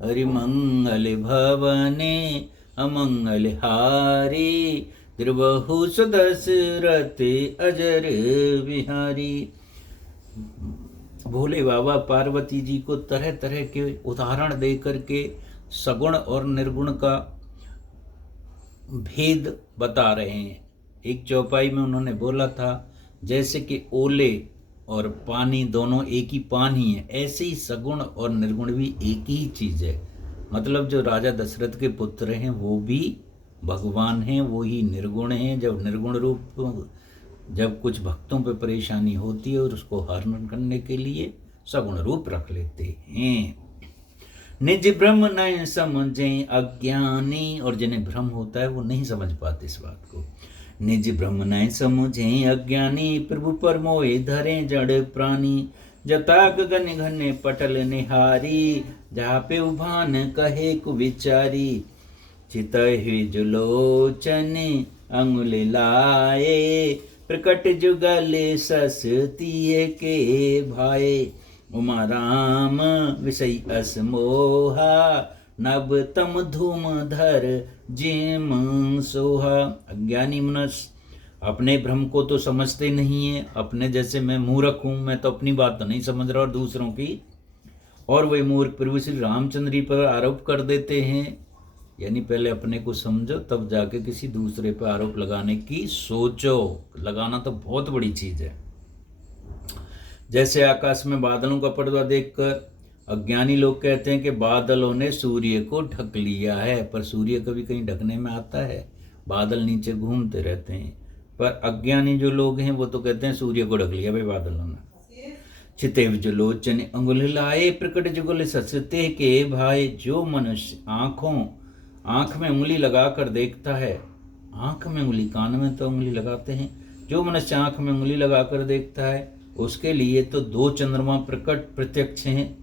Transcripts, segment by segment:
हरि मंगल भवने अमंगल हारी, द्रवहु सुदशरथ अजर बिहारी। भोले बाबा पार्वती जी को तरह तरह के उदाहरण दे करके सगुण और निर्गुण का भेद बता रहे हैं। एक चौपाई में उन्होंने बोला था, जैसे कि ओले और पानी दोनों एक ही पानी है, ऐसे ही सगुण और निर्गुण भी एक ही चीज़ है। मतलब जो राजा दशरथ के पुत्र हैं वो भी भगवान हैं, वो ही निर्गुण हैं। जब निर्गुण रूप, जब कुछ भक्तों पे परेशानी होती है और उसको हरण करने के लिए सगुण रूप रख लेते हैं। निज भ्रम न समझे अज्ञानी, और जिन्हें भ्रम होता है वो नहीं समझ पाते इस बात को। निज भ्रम न समझे अज्ञानी, प्रभु पर मोहे धरे जड़ प्राणी। जता गगन घने पटल निहारी, जहाँ पे उभान कहे कुविचारी। चितहि जुलोचन अंगुल लाए, प्रकट जुगल ससतीय के भाए। उमा राम विषय असमोहा, नभ तम धूम धर जिम सोहा। अज्ञानी मनुष्य अपने भ्रम को तो समझते नहीं है। अपने जैसे मैं मूर्ख हूँ, मैं तो अपनी बात तो नहीं समझ रहा और दूसरों की, और वही मूर्ख प्रभु श्री रामचंद्र जी पर आरोप कर देते हैं। यानी पहले अपने को समझो तब जाके किसी दूसरे पर आरोप लगाने की सोचो। लगाना तो बहुत बड़ी चीज़ है। जैसे आकाश में बादलों का पर्दा देखकर अज्ञानी लोग कहते हैं कि बादलों ने सूर्य को ढक लिया है, पर सूर्य कभी कहीं ढकने में आता है? बादल नीचे घूमते रहते हैं। पर अज्ञानी जो लोग हैं वो तो कहते हैं सूर्य को ढक लिया भाई बादलों ने। चितेव जो लोचन अंगुल लाए, प्रकट जुगल ससते के भाई। जो मनुष्य आंख में उंगली लगाकर देखता है, आंख में उंगली, कान में तो उंगली लगाते हैं, जो मनुष्य आंख में उंगली लगाकर देखता है उसके लिए तो दो चंद्रमा प्रकट प्रत्यक्ष हैं।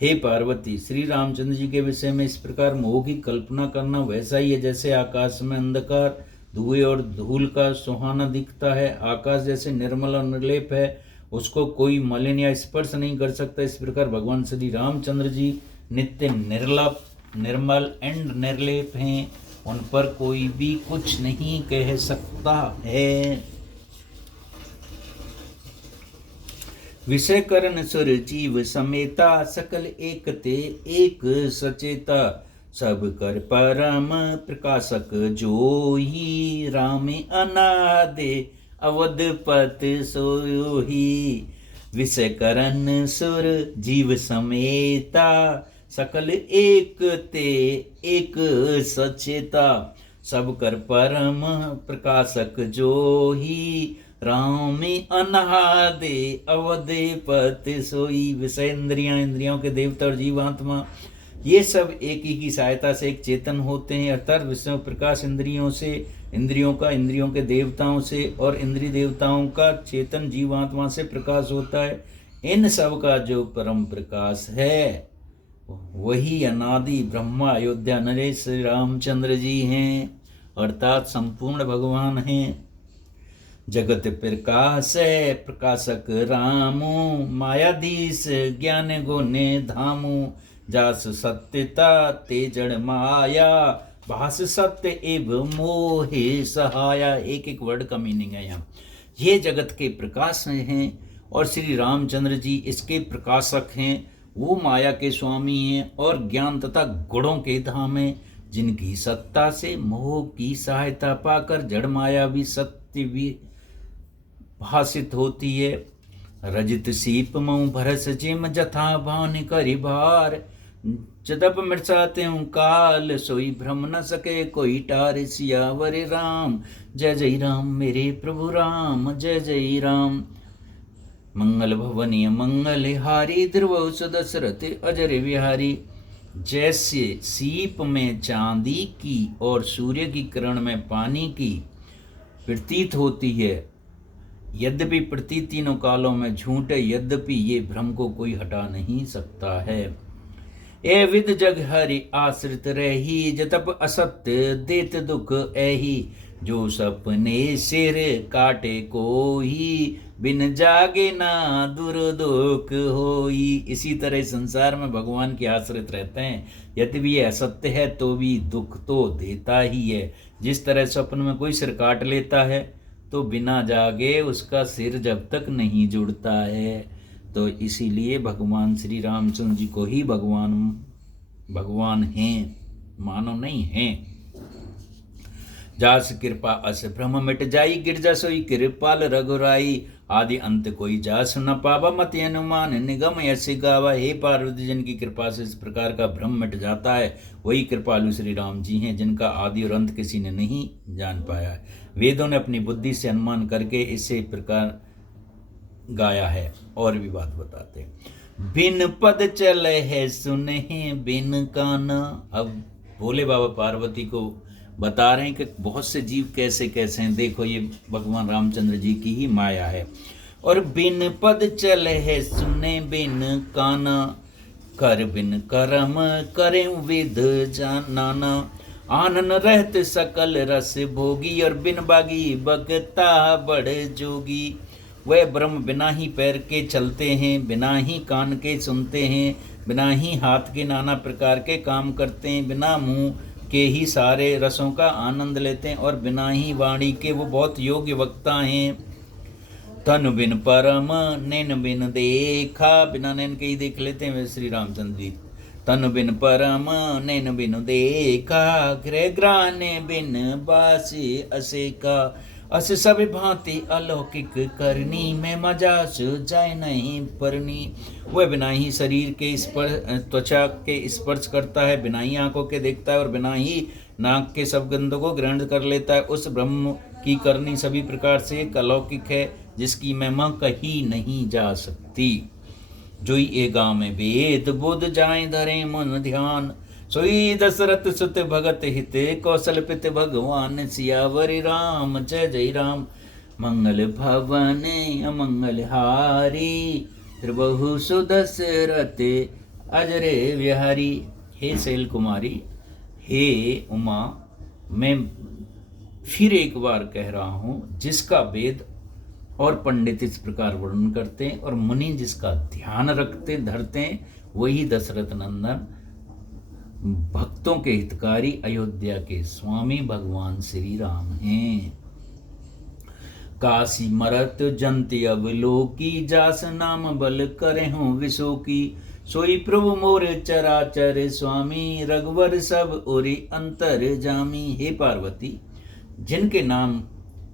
हे पार्वती, श्री रामचंद्र जी के विषय में इस प्रकार मोह की कल्पना करना वैसा ही है जैसे आकाश में अंधकार धुएं और धूल का सुहाना दिखता है। आकाश जैसे निर्मल और निर्लेप है, उसको कोई मलिन या स्पर्श नहीं कर सकता। इस प्रकार भगवान श्री रामचंद्र जी नित्य निर्लप, निर्मल एंड निर्लेप हैं, उन पर कोई भी कुछ नहीं कह सकता है। विषय करण सुर जीव समेता, सकल एक ते एक सचेता। सब कर परम प्रकाशक जो ही, राम अनादि अवधपत सोही। विषय करण सुर जीव समेता, सकल एक ते एक सचेता। सब कर परम प्रकाशक जो ही, राम अनादि अवधपति सोई। विषय इंद्रियां, इंद्रियों के देवता और जीवात्मा, ये सब एक ही की सहायता से एक चेतन होते हैं। अर्थात विषय प्रकाश इंद्रियों से, इंद्रियों का इंद्रियों के देवताओं से, और इंद्रिय देवताओं का चेतन जीवात्मा से प्रकाश होता है। इन सब का जो परम प्रकाश है वही अनादि ब्रह्मा अयोध्या नरेश श्री रामचंद्र जी हैं, अर्थात संपूर्ण भगवान हैं। जगत प्रकाश है प्रकाशक रामू, मायाधीश ज्ञान गुने धामू। जास सत्यता तेजड़ माया, भास सत्य एव मोहे सहाया। एक एक वर्ड का मीनिंग है यहाँ। ये जगत के प्रकाश हैं और श्री रामचंद्र जी इसके प्रकाशक हैं। वो माया के स्वामी हैं और ज्ञान तथा गुणों के धाम हैं, जिनकी सत्ता से मोह की सहायता पाकर जड़ माया भी सत्य भी भाषित होती है। रजित सीप मऊ भरस जिम जथा भान करि भार, जदप मृषाते हूँ काल सोई भ्रम न सके कोई टार। सियावर राम जय जय राम, मेरे प्रभु राम जय जय राम। मंगल भवनीय मंगल हारी, ध्रुव दशरथ अजर विहारी। जैसे सीप में चांदी की और सूर्य की किरण में पानी की प्रतीत होती है, यद्यपि प्रतीत तीनों कालों में झूठ है, यद्यपि ये भ्रम को कोई हटा नहीं सकता है। ए विद जग हरि आश्रित रही, जतप असत्य देत दुख एही। जो सपने सिर काटे कोई, बिन जागे ना दुर्दुख होई। इसी तरह संसार में भगवान के आश्रित रहते हैं, यदि भी असत्य है तो भी दुख तो देता ही है। जिस तरह स्वप्न में कोई सिर काट लेता है तो बिना जागे उसका सिर जब तक नहीं जुड़ता है। तो इसीलिए भगवान श्री रामचंद्र जी को ही भगवान हैं, मानो नहीं हैं। जास कृपा अस भ्रम मिट जाई, गिरजा सोई कृपाल रघुराई। आदि अंत कोई जास न पावा, मत अनुमान निगम ऐसे गावा। हे पार्वती, जिनकी कृपा से इस प्रकार का भ्रम मिट जाता है वही कृपालु श्री राम जी हैं, जिनका आदि और अंत किसी ने नहीं जान पाया है। वेदों ने अपनी बुद्धि से अनुमान करके इसे प्रकार गाया है। और भी बात बताते हैं। बिन पद चले है सुने बिन काना। अब भोले बाबा पार्वती को बता रहे हैं कि बहुत से जीव कैसे कैसे हैं। देखो ये भगवान रामचंद्र जी की ही माया है। और बिन पद चले है सुने बिन काना, कर बिन करम करें विध नाना। आनन रहत सकल रस भोगी, और बिन बागी बगता बड़ जोगी। वह ब्रह्म बिना ही पैर के चलते हैं, बिना ही कान के सुनते हैं, बिना ही हाथ के नाना प्रकार के काम करते हैं, बिना मुंह के ही सारे रसों का आनंद लेते हैं, और बिना ही वाणी के वो बहुत योग्य वक्ता हैं। तन बिन परम नैन बिन देखा, बिना नैन के ही देख लेते हैं वे श्री रामचंद्र जी। तन बिन परम नैन बिन देखा, गृह ग्राने बिन बासी असे का। अस सब भांति अलौकिक करनी, में मजा जाए नहीं परनी। वह बिना ही शरीर के त्वचा के स्पर्श करता है, बिना ही आंखों के देखता है, और बिना ही नाक के सब गंधों को ग्रहण कर लेता है। उस ब्रह्म की करनी सभी प्रकार से एक अलौकिक है, जिसकी महिमा कही नहीं जा सकती। जोई ए गाँव में वेद बुध जाए धरे मन ध्यान, सोई दशरथ सुत भगत हित, कौशल पित भगवान सियावर राम। जय जय राम। मंगल भवन अमंगल हारी, त्रिबहु सुदशरथ अजरे विहारी। हे शैल कुमारी, हे उमा, मैं फिर एक बार कह रहा हूँ, जिसका वेद और पंडित इस प्रकार वर्णन करते हैं और मुनि जिसका ध्यान रखते धरते हैं, वही दशरथ नंदन भक्तों के हितकारी अयोध्या के स्वामी भगवान श्री राम हैं। काशी मरत जंति अवलोकी, जास नाम बल करे हूँ विशो की। सोई प्रभु मोर चराचर स्वामी, रघुवर सब उरी अंतर जामी। हे पार्वती, जिनके नाम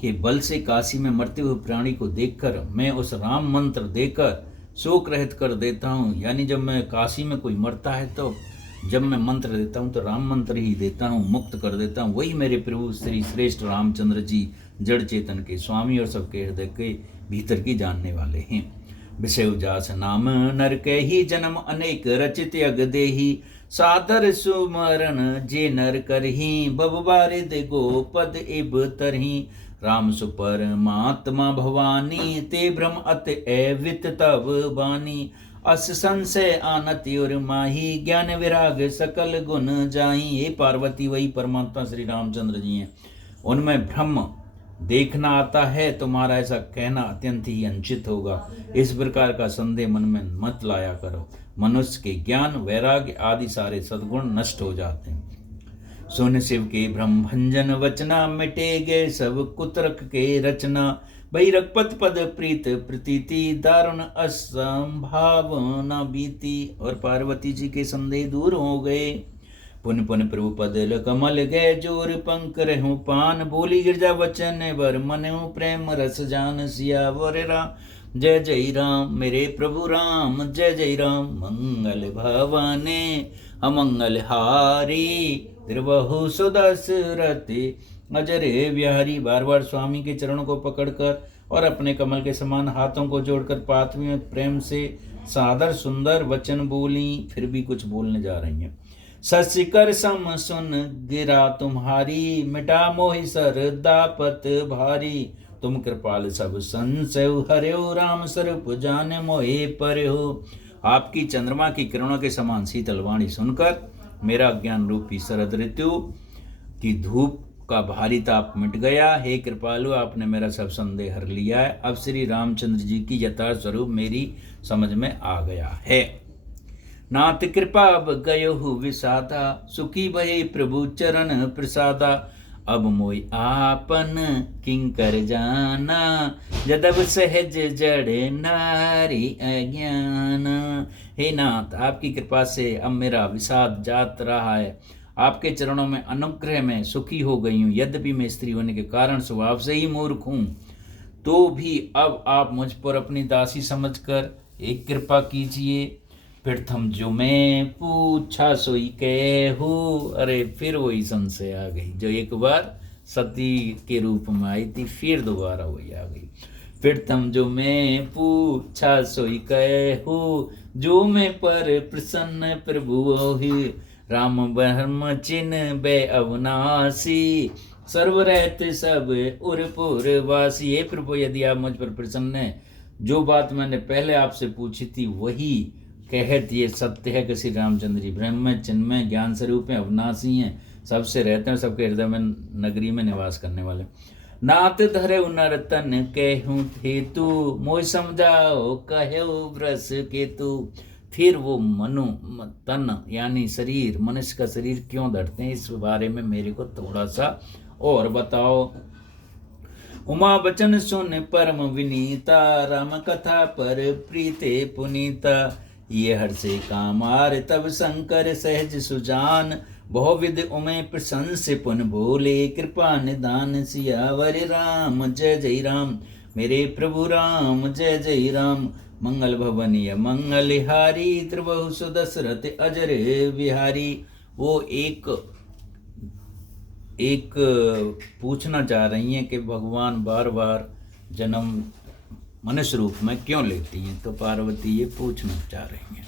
के बल से काशी में मरते हुए प्राणी को देखकर मैं उस राम मंत्र देकर शोक रहित कर देता हूँ। यानी जब मैं काशी में कोई मरता है तो जब मैं मंत्र देता हूँ तो राम मंत्र ही देता हूँ, मुक्त कर देता हूँ। वही मेरे प्रभु श्री श्रेष्ठ रामचंद्र जी जड़ चेतन के स्वामी और सबके हृदय के भीतर की जानने वाले हैं। विषय जास नाम नर के ही जन्म अनेक रचित अग देही, सादर सुमरण जे नर करही, बब बारिद गोपद इब तरही। राम सुपरमात्मा भवानी, ते भ्रम अत एवित तब बानी। अस संशय आनति और माही, ज्ञान विराग सकल गुण जाही। हे पार्वती, वही परमात्मा श्री रामचंद्र जी हैं, उनमें ब्रह्म देखना आता है। तुम्हारा ऐसा कहना अत्यंत ही अनुचित होगा। इस प्रकार का संदेह मन में मत लाया करो। मनुष्य के ज्ञान वैराग्य आदि सारे सद्गुण नष्ट हो जाते हैं। सुन शिव के ब्रह्म भंजन वचना, मिटे गए सब कुतर्क के रचना। भई रघुपत पद प्रीत प्रतीति, दारुण असंभावना बीती। और पार्वती जी के संदेह दूर हो गए। पुन पुन प्रभु पद कमल गए, जोर पंक रहूं पान। बोली गिरजा वचन वर मनु, प्रेम रस जान सियावर राम। जय जय राम मेरे प्रभु राम, जय जय राम। मंगल भवने अमंगल हारी, त्रिबहु सुदशरथ अजरे विहारी। बार बार स्वामी के चरणों को पकड़कर और अपने कमल के समान हाथों को जोड़कर पार्वती में प्रेम से सादर सुंदर वचन बोली। फिर भी कुछ बोलने जा रही हैं। ससिकर सम सुन गिरा तुम्हारी, मिटा मोहि सरदापत भारी। तुम कृपाल सब संशय हर्यो, राम स्वरूप जाने मोहे पर्यो। आपकी चंद्रमा की किरणों के समान शीतल वाणी सुनकर मेरा ज्ञान रूपी शरद ऋतु की धूप का भारी ताप मिट गया। हे कृपालु, आपने मेरा सब संदेह हर लिया है। अब श्री रामचंद्र जी की यथार्थ स्वरूप मेरी समझ में आ गया है। नाथ कृपा अब गयो हु विषादा, सुखी भये प्रभु चरण प्रसादा। अब मोई आपन किंकर जाना, जदब सहज जड़ नारी अज्ञान। हे नाथ, आपकी कृपा से अब मेरा विषाद जात रहा है। आपके चरणों में अनुग्रह में सुखी हो गई हूँ। यद्यपि मैं स्त्री होने के कारण स्वभाव से ही मूर्ख हूँ, तो भी अब आप मुझ पर अपनी दासी समझकर एक कृपा कीजिए। प्रथम जो मैं पूछा सोई कहू। अरे फिर वही संशय आ गई, जो एक बार सती के रूप में आई थी, फिर दोबारा वही आ गई। प्रथम जो मैं पूछा सोई कहू, जो मैं पर प्रसन्न प्रभु ही। राम ब्रह्म चिन्ह बे अविनाशी, सर्व रहते सब उरपुर वासी। हे प्रभु, यदि आप मुझ पर प्रसन्न हैं, जो बात मैंने पहले आपसे पूछी थी वही कहत ये सत्य है कि श्री रामचंद्र जी ब्रह्म चिन्मय ज्ञान स्वरूप हैं, अविनाशी हैं, सबसे रहते हैं, सबके हृदय में नगरी में निवास करने वाले। नाथ धरे नर तन कहूँ हेतु, मोय समझाओ कहु व्रस केतु। फिर वो मनु तन यानी शरीर, मनुष्य का शरीर क्यों धरते हैं, इस बारे में मेरे को थोड़ा सा और बताओ। उमा बचन सुन परम विनीता, राम कथा पर प्रीते पुनीता। ये हर्षे कामार तब शंकर सहज सुजान, बहुविध उमे प्रशंस पुन बोले। कृपा निदान सियावर राम जय जय राम। मेरे प्रभु राम जय जय राम। मंगल भवनीय मंगलहारी, त्रिभुव सुदशरथ अजर बिहारी। वो एक पूछना चाह रही हैं कि भगवान बार बार जन्म मनुष्य रूप में क्यों लेती हैं, तो पार्वती ये पूछना चाह रही हैं।